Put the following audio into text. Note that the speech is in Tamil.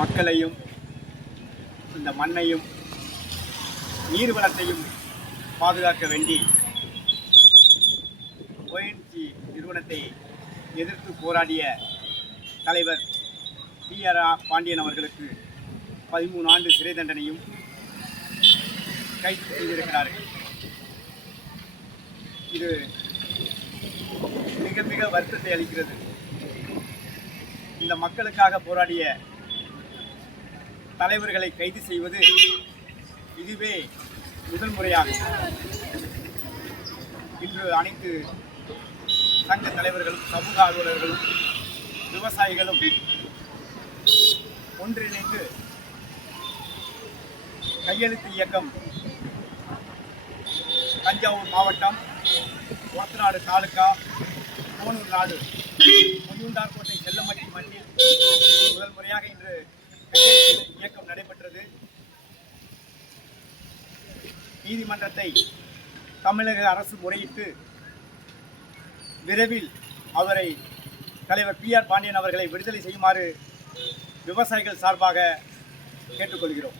மக்களையும் இந்த மண்ணையும் நீர்வளத்தையும் பாதுகாக்க வேண்டி ONGC நிறுவனத்தை எதிர்த்து போராடிய தலைவர் PR பாண்டியன் அவர்களுக்கு 13 ஆண்டு சிறை தண்டனையும் கைது செய்திருக்கிறார்கள். இது மிக மிக வருத்தத்தை அளிக்கிறது. இந்த மக்களுக்காக போராடிய தலைவர்களை கைது செய்வது இதுவே முதல் முறையாகும். இன்று அனைத்து சங்க தலைவர்களும் சமூக ஆர்வலர்களும் விவசாயிகளும் ஒன்றிணைந்து கையெழுத்து இயக்கம் தஞ்சாவூர் மாவட்டம் ஒரத்தநாடு தாலுகா கோனூர் நாடு முனியுண்டார்கோட்டை செல்லமட்டி மண்ணில் முதல் முறையாக இன்று கையெழுத்து இயக்கம் நடைபெற்றது. நீதிமன்றத்தை தமிழக அரசு முறையிட்டு விரைவில் அவரை தலைவர் PR பாண்டியன் அவர்களை விடுதலை செய்யுமாறு விவசாயிகள் சார்பாக கேட்டுக்கொள்கிறோம்.